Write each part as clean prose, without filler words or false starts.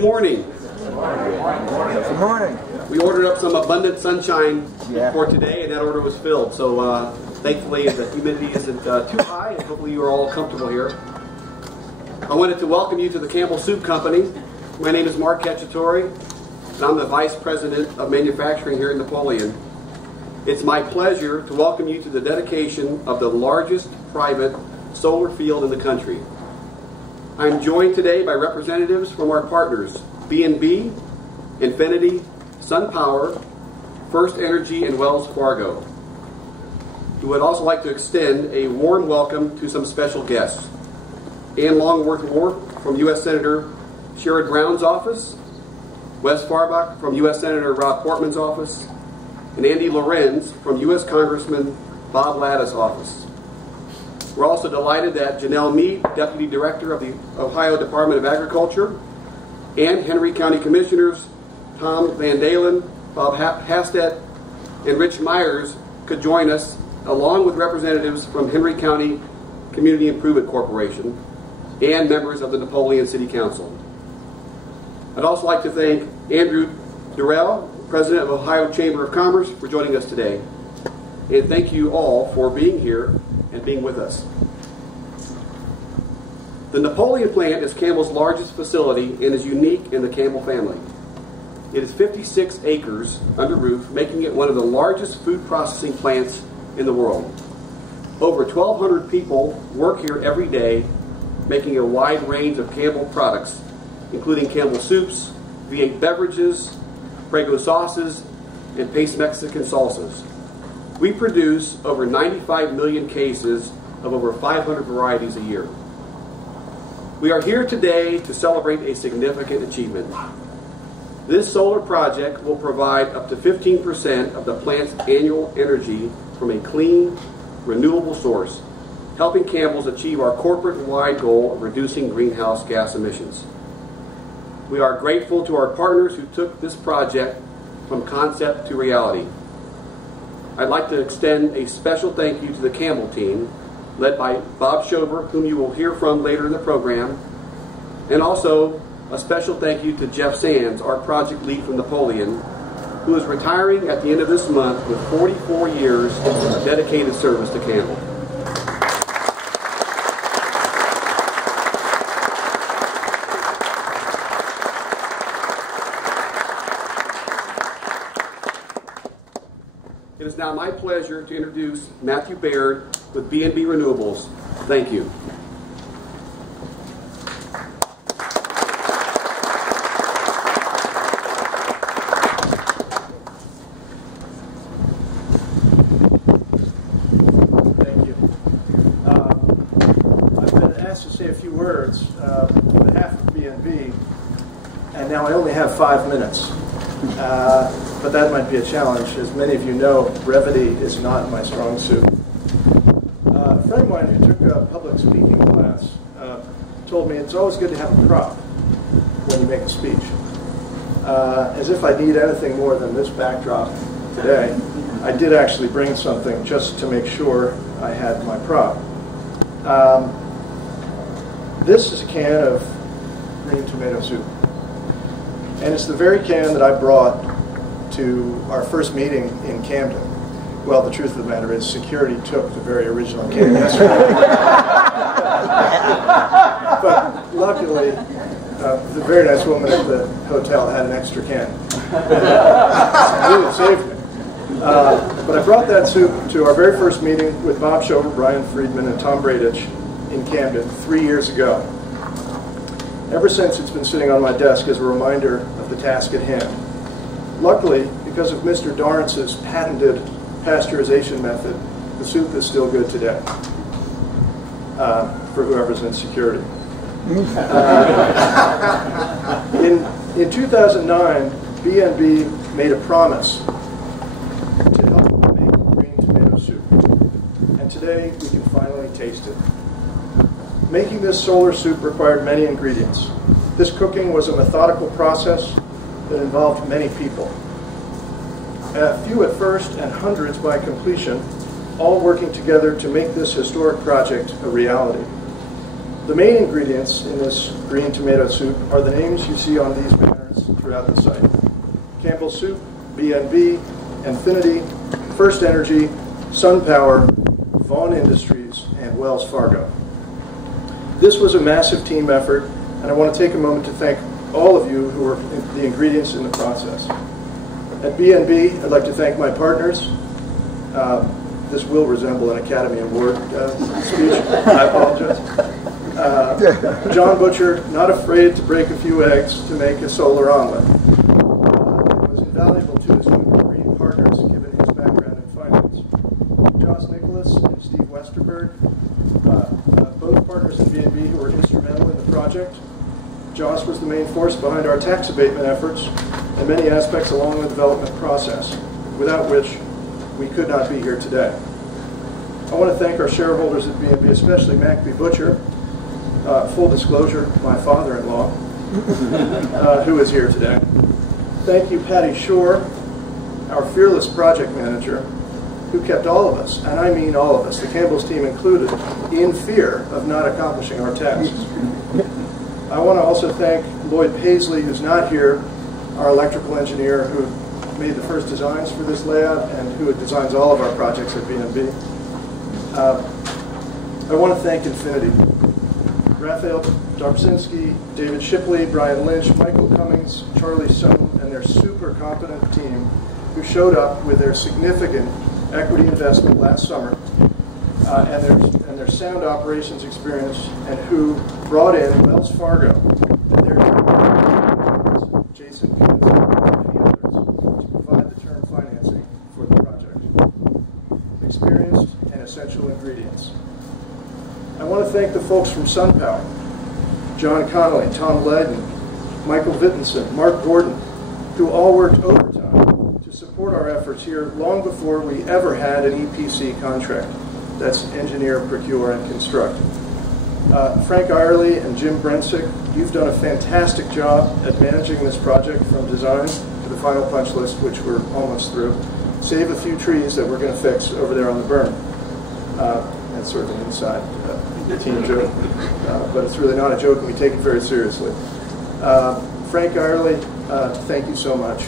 Good morning. Good morning. Good morning. We ordered up some abundant sunshine for today, and that order was filled. So thankfully the humidity isn't too high, and hopefully you are all comfortable here. I wanted to welcome you to the Campbell Soup Company. My name is Mark Cacciatore, and I'm the Vice President of Manufacturing here at Napoleon. It's my pleasure to welcome you to the dedication of the largest private solar field in the country. I'm joined today by representatives from our partners, B&B, Infinity, Sunpower, First Energy, and Wells Fargo. We would also like to extend a warm welcome to some special guests. Ann Longworth from U.S. Senator Sherrod Brown's office, Wes Farbach from U.S. Senator Rob Portman's office, and Andy Lorenz from U.S. Congressman Bob Latta's office. We're also delighted that Janelle Mead, Deputy Director of the Ohio Department of Agriculture, and Henry County Commissioners Tom Van Dalen, Bob Hastett, and Rich Myers could join us, along with representatives from Henry County Community Improvement Corporation and members of the Napoleon City Council. I'd also like to thank Andrew Durrell, President of Ohio Chamber of Commerce, for joining us today. And thank you all for being here and being with us. The Napoleon plant is Campbell's largest facility and is unique in the Campbell family. It is 56 acres under roof, making it one of the largest food processing plants in the world. Over 1,200 people work here every day, making a wide range of Campbell products, including Campbell soups, V8 beverages, Prego sauces, and Pace Mexican salsas. We produce over 95 million cases of over 500 varieties a year. We are here today to celebrate a significant achievement. This solar project will provide up to 15% of the plant's annual energy from a clean, renewable source, helping Campbell's achieve our corporate-wide goal of reducing greenhouse gas emissions. We are grateful to our partners who took this project from concept to reality. I'd like to extend a special thank you to the Campbell team, led by Bob Schober, whom you will hear from later in the program, and also a special thank you to Jeff Sands, our project lead from Napoleon, who is retiring at the end of this month with 44 years of dedicated service to Campbell. It is now my pleasure to introduce Matthew Baird with B&B Renewables. Thank you. Thank you. I've been asked to say a few words on behalf of B&B, and now I only have 5 minutes. But that might be a challenge. As many of you know, brevity is not my strong suit. A friend of mine who took a public speaking class told me it's always good to have a prop when you make a speech. As if I need anything more than this backdrop today, I did actually bring something just to make sure I had my prop. This is a can of green tomato soup. And it's the very can that I brought to our first meeting in Camden. Well, the truth of the matter is security took the very original can yesterday. But luckily, the very nice woman at the hotel had an extra can. It really saved me. But I brought that soup to our very first meeting with Bob Schober, Brian Friedman, and Tom Bradich in Camden 3 years ago. Ever since, it's been sitting on my desk as a reminder of the task at hand. Luckily, because of Mr. Dorrance's patented pasteurization method, the soup is still good today for whoever's in security. In 2009, B&B made a promise to help make green tomato soup, and today we can finally taste it. Making this solar soup required many ingredients. This cooking was a methodical process that involved many people. Few at first and hundreds by completion, all working together to make this historic project a reality. The main ingredients in this green tomato soup are the names you see on these banners throughout the site. Campbell Soup, BNB, Infinity, First Energy, Sunpower, Vaughn Industries, and Wells Fargo. This was a massive team effort, and I want to take a moment to thank all of you who were the ingredients in the process. At BNB, I'd like to thank my partners. This will resemble an Academy Award speech. I apologize. John Butcher, not afraid to break a few eggs to make a solar omelet. It was invaluable to his green partners given his background in finance. Joss Nicholas and Steve Westerberg, both partners in BNB who were instrumental in the project. Joss was the main force behind our tax abatement efforts and many aspects along the development process, without which we could not be here today. I want to thank our shareholders at BNB, especially Mac Butcher, full disclosure, my father-in-law, who is here today. Thank you, Patty Shore, our fearless project manager, who kept all of us, and I mean all of us, the Campbell's team included, in fear of not accomplishing our tasks. I want to also thank Lloyd Paisley, who's not here, our electrical engineer who made the first designs for this layout and who designs all of our projects at BNB. I want to thank Infinity. Raphael Dobrzynski, David Shipley, Brian Lynch, Michael Cummings, Charlie Sohn, and their super competent team who showed up with their significant equity investment last summer and their sound operations experience, and who brought in Wells Fargo and their Jason Kinsey and many others to provide the term financing for the project. Experienced and essential ingredients. I want to thank the folks from Sunpower, John Connolly, Tom Leyden, Michael Wittenson, Mark Gordon, who all worked overtime to support our efforts here long before we ever had an EPC contract. That's engineer, procure, and construct. Frank Irely and Jim Brensick, you've done a fantastic job at managing this project from design to the final punch list, which we're almost through. Save a few trees that we're going to fix over there on the berm. That's sort of an inside team joke, but it's really not a joke and we take it very seriously. Frank Irely, thank you so much.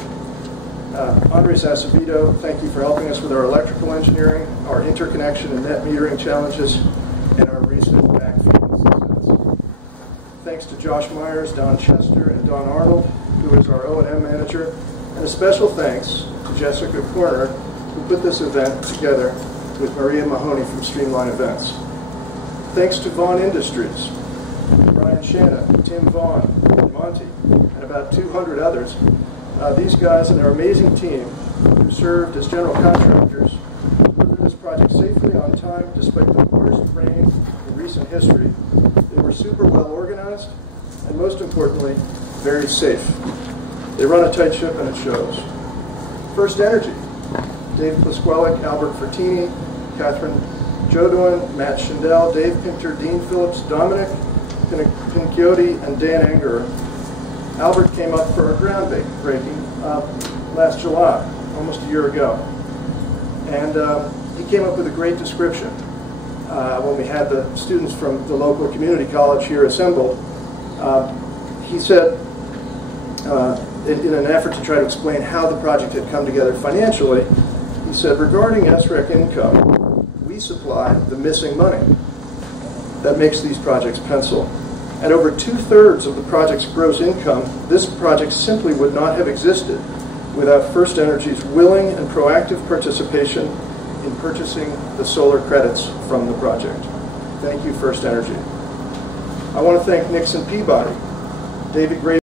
Andres Acevedo, thank you for helping us with our electrical engineering, our interconnection and net metering challenges, and our recent backfeeding success. Thanks to Josh Myers, Don Chester, and Don Arnold, who is our O&M manager, and a special thanks to Jessica Corner, who put this event together with Maria Mahoney from Streamline Events. Thanks to Vaughn Industries, Brian Shanna, Tim Vaughn, and Monty, and about 200 others. These guys and their amazing team, who served as general contractors, delivered this project safely on time despite the worst rain in recent history. They were super well organized, and most importantly, very safe. They run a tight ship and it shows. First Energy, Dave Plisquelic, Albert Fertini, Catherine Jodoin, Matt Schindel, Dave Pinter, Dean Phillips, Dominic Pinchiotti, and Dan Angerer. Albert came up for a groundbreaking last July, almost a year ago. And he came up with a great description when we had the students from the local community college here assembled. He said, in an effort to try to explain how the project had come together financially, he said, regarding SREC income, we supply the missing money that makes these projects pencil. At over 2/3 of the project's gross income, this project simply would not have existed without First Energy's willing and proactive participation in purchasing the solar credits from the project. Thank you, First Energy. I want to thank Nixon Peabody, David Gray.